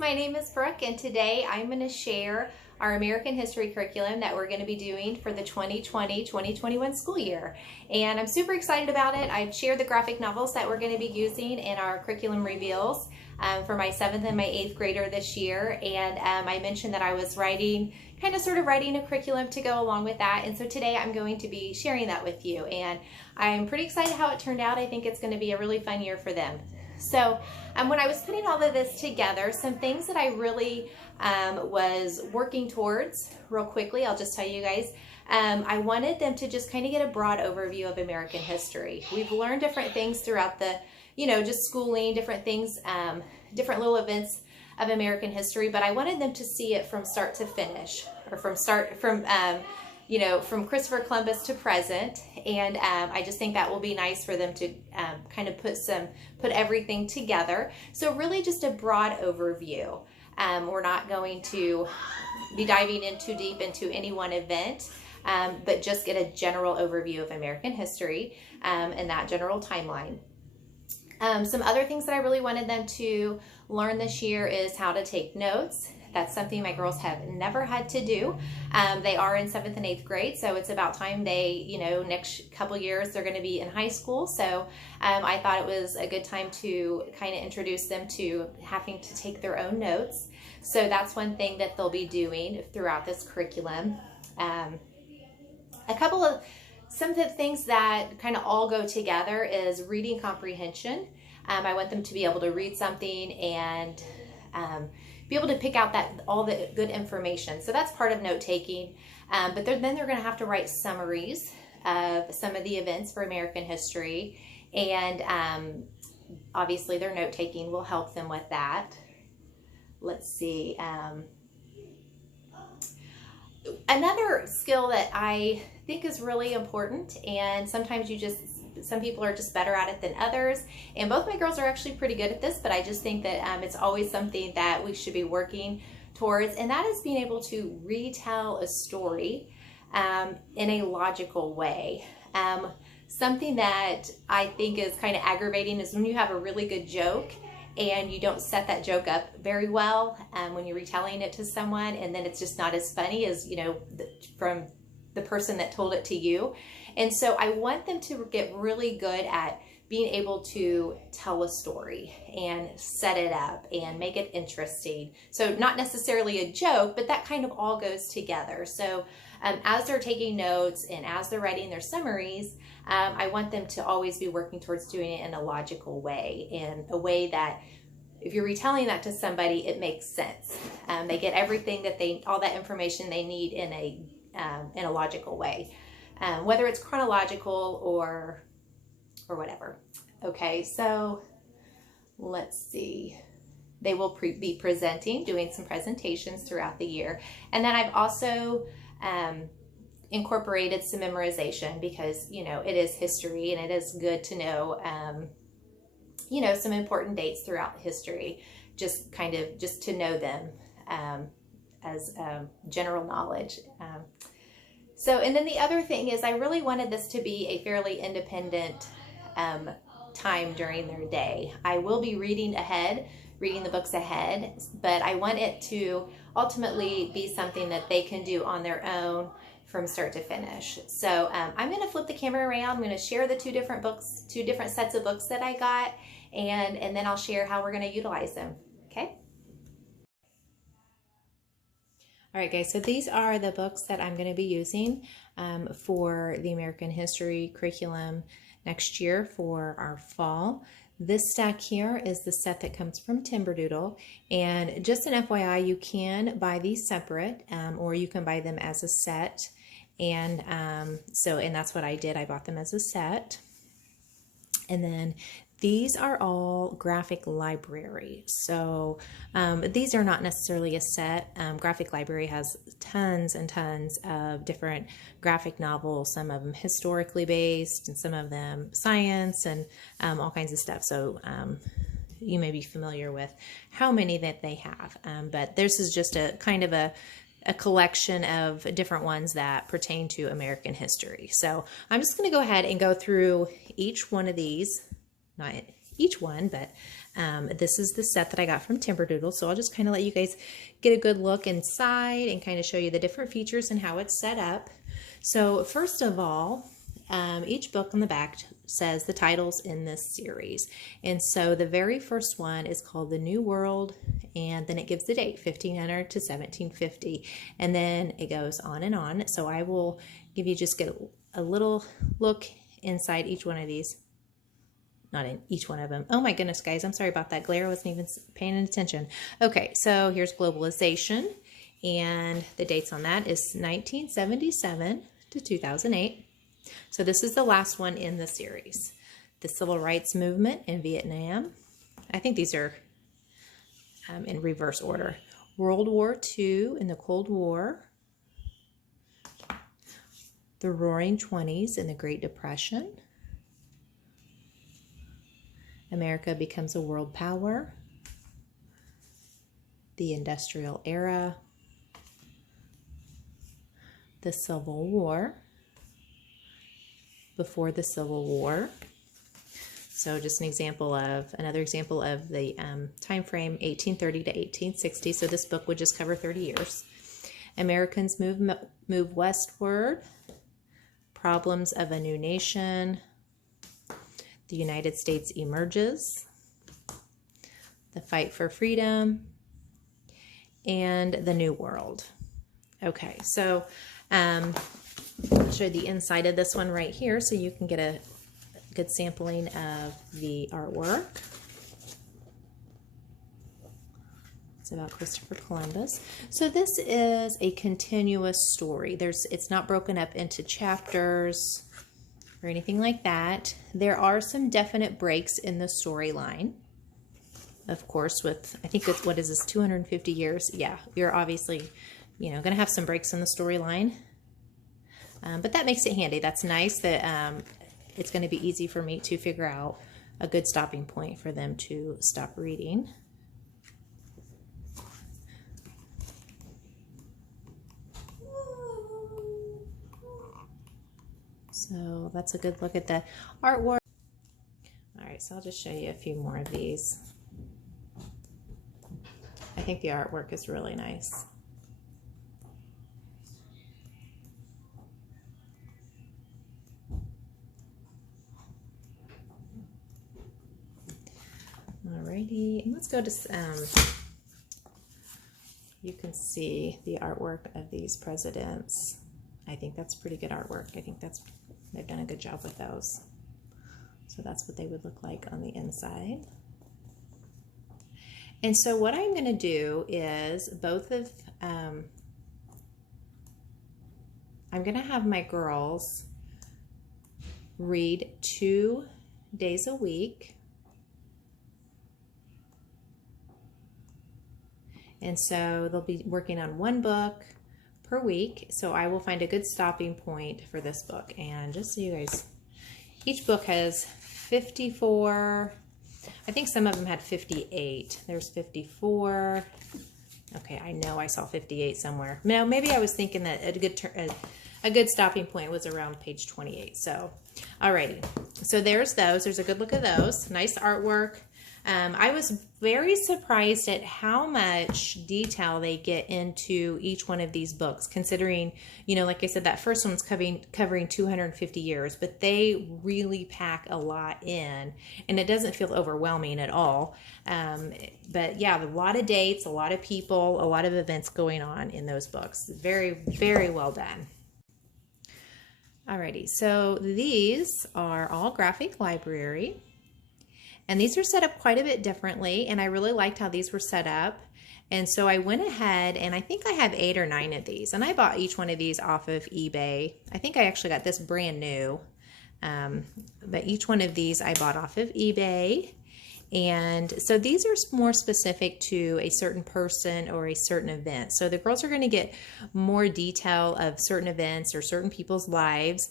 my name is Brooke, and today I'm going to share our American History curriculum that we're going to be doing for the 2020-2021 school year. And I'm super excited about it. I've shared the graphic novels that we're going to be using in our curriculum reveals for my 7th and my 8th grader this year. And I mentioned that I was writing a curriculum to go along with that. And so today I'm going to be sharing that with you. And I'm pretty excited how it turned out. I think it's going to be a really fun year for them. So when I was putting all of this together, some things that I really was working towards real quickly, I'll just tell you guys, I wanted them to just kind of get a broad overview of American history. We've learned different things throughout the, just schooling, different things, different little events of American history, but I wanted them to see it from start to finish, or from Christopher Columbus to present. And I just think that will be nice for them to kind of put everything together. So really just a broad overview. We're not going to be diving in too deep into any one event, but just get a general overview of American history and that general timeline. Some other things that I really wanted them to learn this year is how to take notes. That's something my girls have never had to do. They are in 7th and 8th grade, so it's about time they, next couple years they're going to be in high school. So I thought it was a good time to kind of introduce them to having to take their own notes. So that's one thing that they'll be doing throughout this curriculum. Some of the things that kind of all go together is reading comprehension. I want them to be able to read something and be able to pick out all the good information. So that's part of note taking. But then they're going to have to write summaries of some of the events for American history. And obviously their note taking will help them with that. Let's see. Another skill that I think is really important, and sometimes some people are just better at it than others, and both my girls are actually pretty good at this, but I just think that it's always something that we should be working towards, and that is being able to retell a story in a logical way. Something that I think is kind of aggravating is when you have a really good joke and you don't set that joke up very well when you're retelling it to someone, and then it's just not as funny as, from the person that told it to you. And so I want them to get really good at being able to tell a story and set it up and make it interesting. So not necessarily a joke, but that kind of all goes together. So as they're taking notes and as they're writing their summaries, I want them to always be working towards doing it in a logical way, in a way that if you're retelling that to somebody, it makes sense. They get everything all that information they need in a logical way, whether it's chronological or whatever. Okay, so let's see. They will be presenting, doing some presentations throughout the year. And then I've also incorporated some memorization because, it is history and it is good to know, some important dates throughout history, just to know them as general knowledge. And then the other thing is I really wanted this to be a fairly independent time during their day. I will be reading the books ahead, but I want it to ultimately be something that they can do on their own from start to finish. So I'm going to flip the camera around. I'm going to share the two different sets of books that I got, and then I'll share how we're going to utilize them. Okay? All right, guys, so these are the books that I'm going to be using for the American History curriculum next year for our fall. This stack here is the set that comes from Timberdoodle, and just an FYI, you can buy these separate or you can buy them as a set, and that's what I did. I bought them as a set. And then these are all graphic library. So these are not necessarily a set. Graphic library has tons and tons of different graphic novels, some of them historically based and some of them science and all kinds of stuff. So you may be familiar with how many that they have. But this is just a kind of a collection of different ones that pertain to American history. So I'm just going to go ahead and go through each one of these, not each one, but This is the set that I got from Timberdoodle, so I'll just kind of let you guys get a good look inside and kind of show you the different features and how it's set up. So first of all, each book on the back says the titles in this series. And so the very first one is called The New World, and then it gives the date, 1500 to 1750. And then it goes on and on. So I will give you just get a little look inside each one of these. Not in each one of them. Oh my goodness, guys, I'm sorry about that glare. I wasn't even paying attention. Okay, so here's globalization, and the dates on that is 1977 to 2008. So this is the last one in the series. The Civil Rights Movement in Vietnam. I think these are in reverse order. World War II and the Cold War. The Roaring Twenties and the Great Depression. America becomes a world power. The Industrial Era. The Civil War. Before the Civil War. So just another example of the time frame, 1830 to 1860. So this book would just cover 30 years. Americans move westward. Problems of a new nation. The United States emerges. The fight for freedom. And the New World. Okay, so I'll show you the inside of this one right here so you can get a good sampling of the artwork. It's about Christopher Columbus. So this is a continuous story. It's not broken up into chapters or anything like that. There are some definite breaks in the storyline. Of course, I think it's, what is this, 250 years? Yeah, you're obviously, going to have some breaks in the storyline. But that makes it handy. That's nice that it's going to be easy for me to figure out a good stopping point for them to stop reading. So that's a good look at the artwork. All right, so I'll just show you a few more of these. I think the artwork is really nice. Alrighty, and let's go to, you can see the artwork of these presidents. I think that's pretty good artwork. I think they've done a good job with those. So that's what they would look like on the inside. And so what I'm going to do is I'm going to have my girls read 2 days a week. And so they'll be working on 1 book per week. So I will find a good stopping point for this book. And just so you guys, each book has 54, I think some of them had 58. There's 54. Okay, I know I saw 58 somewhere. No, maybe I was thinking that a good stopping point was around page 28. So, alrighty. So there's those. There's a good look at those. Nice artwork. I was very surprised at how much detail they get into each one of these books, considering, like I said, that first one's covering 250 years, but they really pack a lot in, and it doesn't feel overwhelming at all. But yeah, a lot of dates, a lot of people, a lot of events going on in those books. Very, very well done. Alrighty, so these are all graphic library. And these are set up quite a bit differently, and I really liked how these were set up. And so I went ahead, and I think I have 8 or 9 of these, and I bought each one of these off of eBay. I think I actually got this brand new, but each one of these I bought off of eBay. And so these are more specific to a certain person or a certain event. So the girls are going to get more detail of certain events or certain people's lives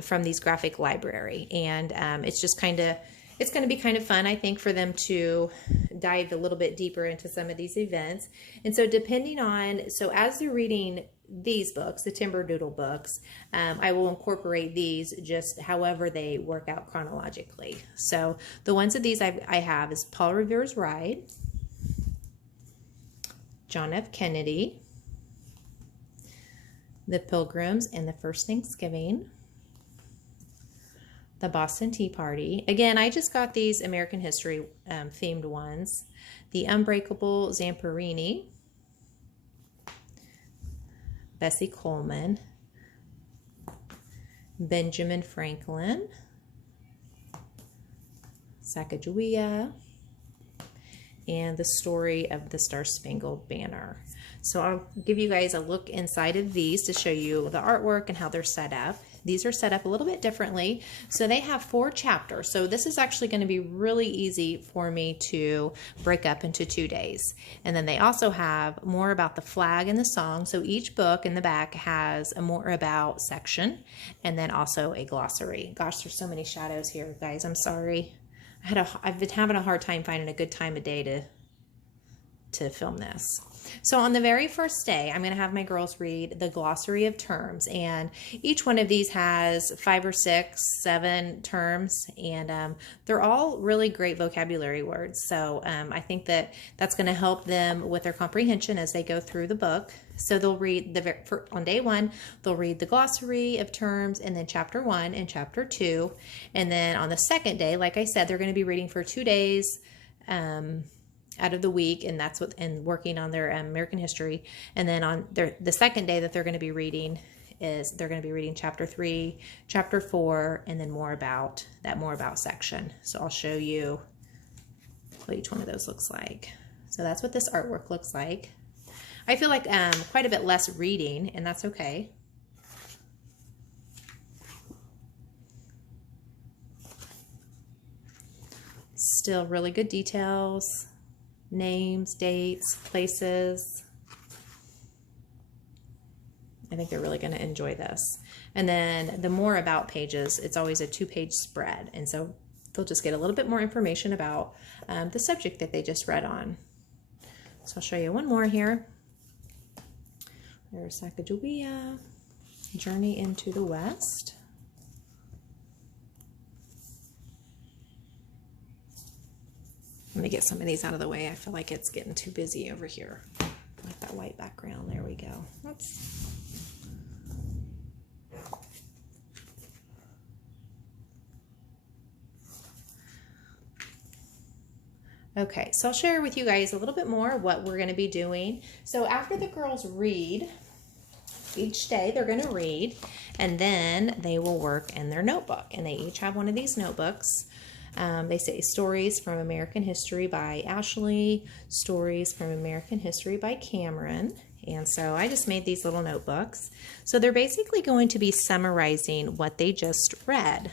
from these graphic library. And it's just it's going to be kind of fun, I think, for them to dive a little bit deeper into some of these events. And so as they're reading these books, the Timber Doodle books, I will incorporate these just however they work out chronologically. So the ones of these I have is Paul Revere's Ride, John F. Kennedy, The Pilgrims and the First Thanksgiving, the Boston Tea Party. Again, I just got these American history themed ones. The Unbreakable Zamperini, Bessie Coleman, Benjamin Franklin, Sacagawea, and the Story of the Star-Spangled Banner. So I'll give you guys a look inside of these to show you the artwork and how they're set up. These are set up a little bit differently. So they have 4 chapters. So this is actually going to be really easy for me to break up into 2 days. And then they also have more about the flag and the song. So each book in the back has a more about section and then also a glossary. Gosh, there's so many shadows here, guys. I'm sorry. I've been having a hard time finding a good time of day to film this. So on the very first day, I'm going to have my girls read the glossary of terms, and each one of these has 5 or 6, 7 terms, and they're all really great vocabulary words. So I think that that's going to help them with their comprehension as they go through the book. So they'll read on day 1, they'll read the glossary of terms and then chapter 1 and chapter 2. And then on the second day, like I said, they're going to be reading for 2 days out of the week, and that's and working on their American history. And then on the second day that they're going to be reading is they're going to be reading chapter 3, chapter 4, and then more about section. So I'll show you what each one of those looks like. So that's what this artwork looks like. I feel like quite a bit less reading, and that's okay. Still really good details, names, dates, places. I think they're really going to enjoy this. And then the more about pages, it's always a 2-page spread. And so they'll just get a little bit more information about the subject that they just read on. So I'll show you one more here. There's Sacagawea, Journey into the West. Let me get some of these out of the way. I feel like it's getting too busy over here. Like that white background. There we go. Oops. Okay, so I'll share with you guys a little bit more what we're going to be doing. So after the girls read, each day they're going to read, and then they will work in their notebook. And they each have one of these notebooks. They say Stories from American History by Ashley, Stories from American History by Cameron. And so I just made these little notebooks. So they're basically going to be summarizing what they just read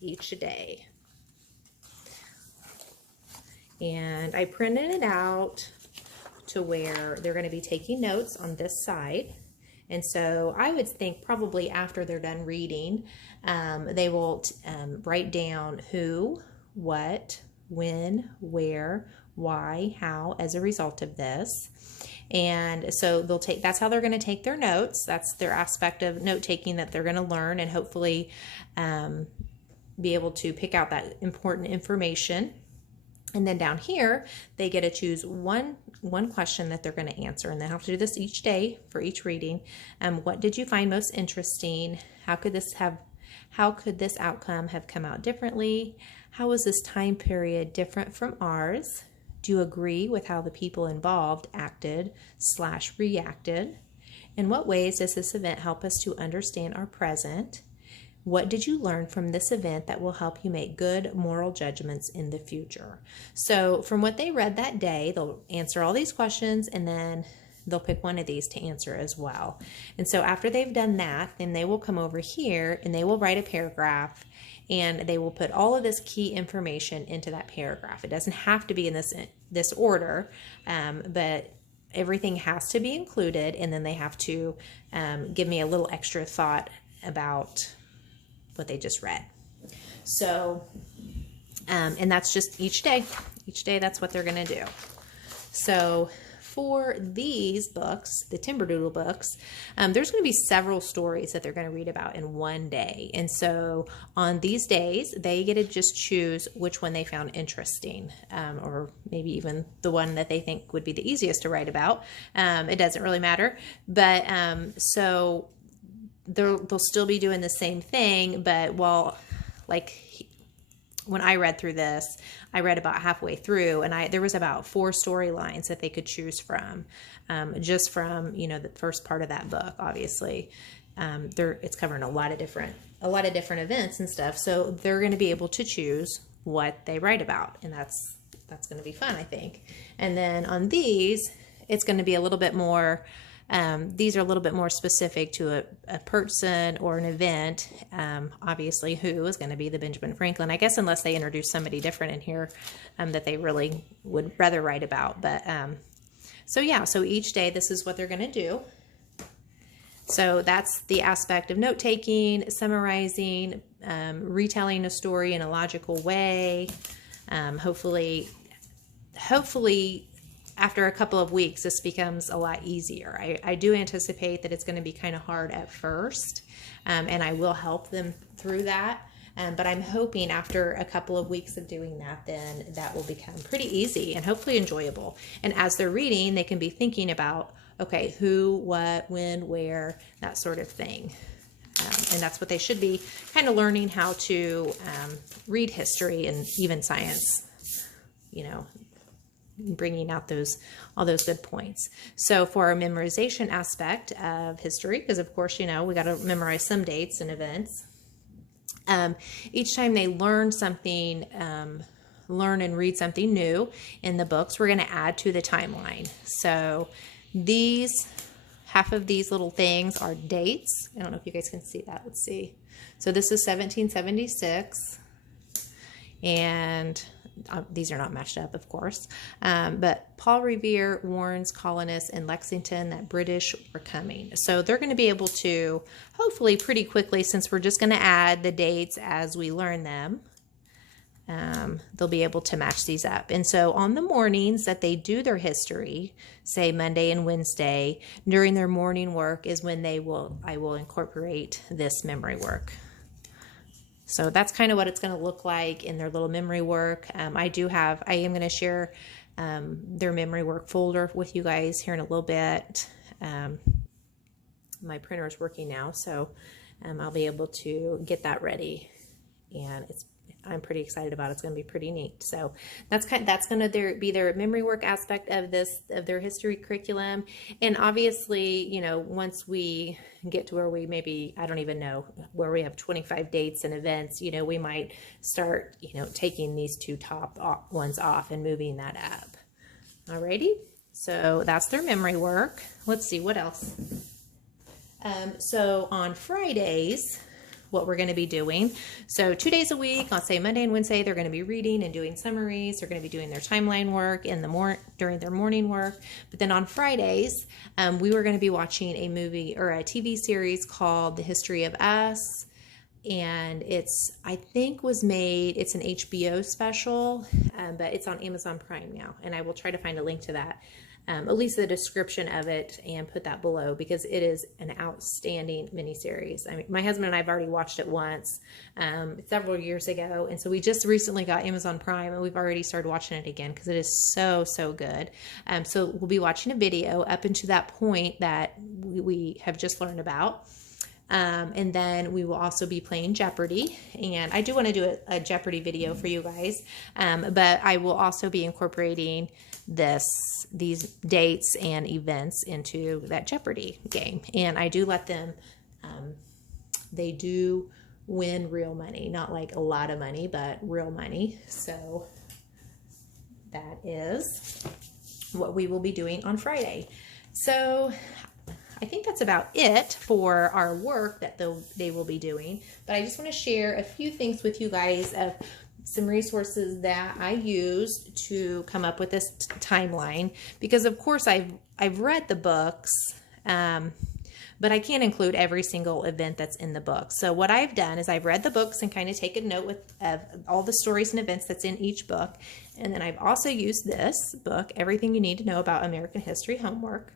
each day. And I printed it out to where they're going to be taking notes on this side. And so I would think probably after they're done reading, they will write down who, what, when, where, why, how as a result of this. And so that's how they're going to take their notes. That's their aspect of note taking that they're going to learn and hopefully be able to pick out that important information. And then down here, they get to choose one question that they're going to answer, and they have to do this each day for each reading. What did you find most interesting? How could this outcome have come out differently? How was this time period different from ours? Do you agree with how the people involved acted/reacted? In what ways does this event help us to understand our present? What did you learn from this event that will help you make good moral judgments in the future? So from what they read that day, they'll answer all these questions, and then they'll pick one of these to answer as well. And so after they've done that, then they will come over here and they will write a paragraph, and they will put all of this key information into that paragraph. It doesn't have to be in this order, but everything has to be included, and then they have to give me a little extra thought about what they just read. So, and that's just each day. Each day, that's what they're going to do. So for these books, the Timberdoodle books, there's going to be several stories that they're going to read about in one day. And so on these days, they get to just choose which one they found interesting, or maybe even the one that they think would be the easiest to write about. It doesn't really matter. But so they'll still be doing the same thing, but when I read through this, I read about halfway through, and there was about 4 storylines that they could choose from, just from, the first part of that book. Obviously, it's covering a lot of different events and stuff. So they're going to be able to choose what they write about, and that's going to be fun, I think. And then on these, it's going to be a little bit more. These are a little bit more specific to a person or an event. Obviously, who is going to be the Benjamin Franklin, I guess, unless they introduce somebody different in here that they really would rather write about. But so each day, this is what they're going to do. So that's the aspect of note-taking, summarizing, retelling a story in a logical way. Hopefully, after a couple of weeks, this becomes a lot easier. I do anticipate that it's going to be kind of hard at first, and I will help them through that. But I'm hoping after a couple of weeks of doing that, then that will become pretty easy and hopefully enjoyable. And as they're reading, they can be thinking about, okay, who, what, when, where, that sort of thing. And that's what they should be kind of learning, how to read history and even science, bringing out all those good points. So for our memorization aspect of history, because of course, we got to memorize some dates and events. Each time they learn and read something new in the books, we're going to add to the timeline. So half of these little things are dates. I don't know if you guys can see that. Let's see. So this is 1776, and these are not matched up, of course, but Paul Revere warns colonists in Lexington that British were coming. So they're going to be able to, hopefully pretty quickly, since we're just going to add the dates as we learn them, they'll be able to match these up. And so on the mornings that they do their history, say Monday and Wednesday, during their morning work is when I will incorporate this memory work. So that's kind of what it's going to look like in their little memory work. I am going to share their memory work folder with you guys here in a little bit. My printer is working now, so I'll be able to get that ready, and I'm pretty excited about it. It's going to be pretty neat. So that's going to be their memory work aspect of their history curriculum. And obviously, once we get to where we maybe, I don't even know, where we have 25 dates and events, we might start, taking these 2 top ones off and moving that up. Alrighty. So that's their memory work. Let's see what else. So on Fridays, what we're going to be doing. So 2 days a week, I'll say Monday and Wednesday, they're going to be reading and doing summaries. They're going to be doing their timeline work during their morning work. But then on Fridays, we were going to be watching a movie or a TV series called The History of Us. And it's an HBO special, but it's on Amazon Prime now. And I will try to find a link to that. At least the description of it, and put that below, because it is an outstanding miniseries. I mean, my husband and I have already watched it once several years ago, and so we just recently got Amazon Prime, and we've already started watching it again because it is so good. So we'll be watching a video up into that point that we have just learned about. And then we will also be playing Jeopardy, and I do want to do a Jeopardy video for you guys, but I will also be incorporating these dates and events into that Jeopardy game. And I do let them, they do win real money, not like a lot of money, but real money. So that is what we will be doing on Friday. So I think that's about it for our work that they will be doing. But I just want to share a few things with you guys of some resources that I used to come up with this timeline, because of course I've read the books, but I can't include every single event that's in the book. So what I've done is I've read the books and kind of taken note of all the stories and events that's in each book. And then I've also used this book, Everything You Need to Know About American History Homework.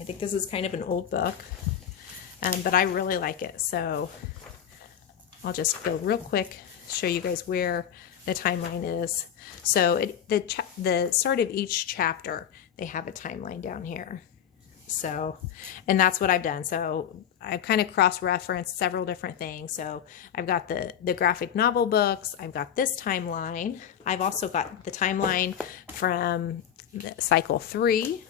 I think this is kind of an old book, but I really like it. So I'll just go real quick, show you guys where the timeline is. So the start of each chapter, they have a timeline down here. So, and that's what I've done. So I've kind of cross-referenced several different things. So I've got the graphic novel books. I've got this timeline. I've also got the timeline from cycle 3.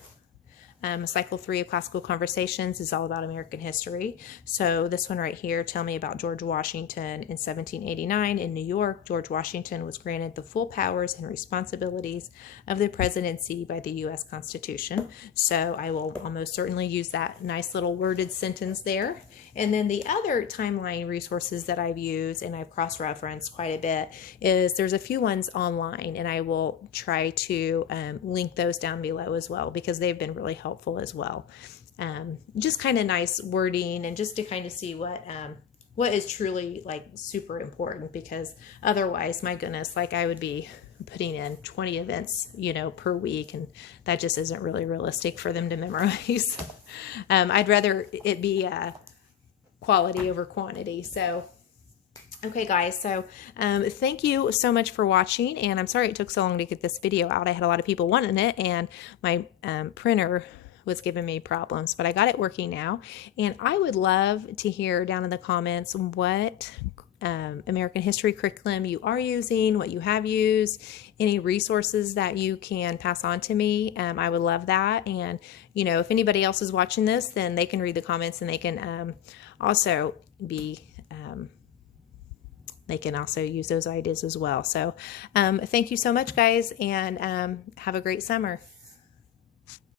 Cycle 3 of Classical Conversations is all about American history. So this one right here, tell me about George Washington in 1789 in New York. George Washington was granted the full powers and responsibilities of the presidency by the U.S. Constitution. So I will almost certainly use that nice little worded sentence there. And then the other timeline resources that I've used and I've cross-referenced quite a bit is there's a few ones online, and I will try to link those down below as well because they've been really helpful as well. Just kind of nice wording and just to kind of see what is truly like super important, because otherwise, my goodness, like I would be putting in 20 events, per week, and that just isn't really realistic for them to memorize. I'd rather it be quality over quantity. So okay guys, so thank you so much for watching, and I'm sorry it took so long to get this video out. I had a lot of people wanting it, and my printer was giving me problems, but I got it working now. And I would love to hear down in the comments what American history curriculum you are using, what you have used, any resources that you can pass on to me. I would love that. And if anybody else is watching this, then they can read the comments, and they can also be they can also use those ideas as well. So thank you so much guys, and have a great summer.